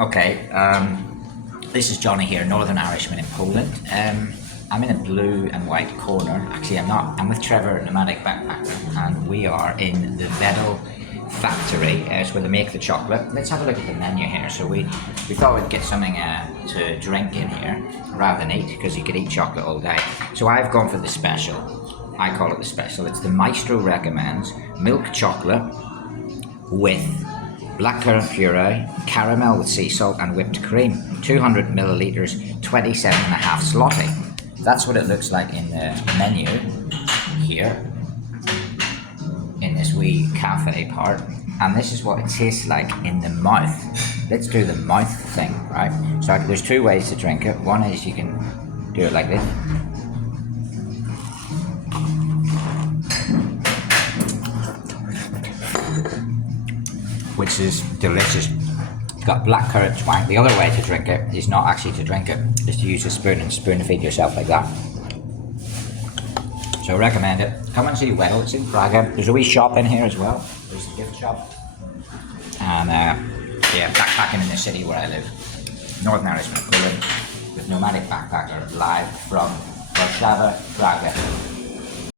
Okay, this is Johnny here, Northern Irishman in Poland. I'm in a blue and white corner. Actually, I'm not. I'm with Trevor, nomadic backpacker, and we are in the Wedel factory. It's where they make the chocolate. Let's have a look at the menu here. So we thought we'd get something to drink in here rather than eat, because you could eat chocolate all day. So I've gone for the special. I call it the special. It's the Maestro recommends milk chocolate with blackcurrant puree, caramel with sea salt and whipped cream. 200 millilitres, 27.5 zloty. That's what it looks like in the menu here, in this wee cafe part. And this is what it tastes like in the mouth. Let's do the mouth thing, right? So there's two ways to drink it. One is you can do it like this. Which is delicious. It's got blackcurrant twang. The other way to drink it is not actually to drink it, is to use a spoon and spoon feed yourself like that. So I recommend it. Come and see Wedel. It's in Prague. There's a wee shop in here as well. There's a gift shop. And yeah, backpacking in the city where I live. Northern Irishman, Poland, with nomadic backpacker live from Warszawa, Prague.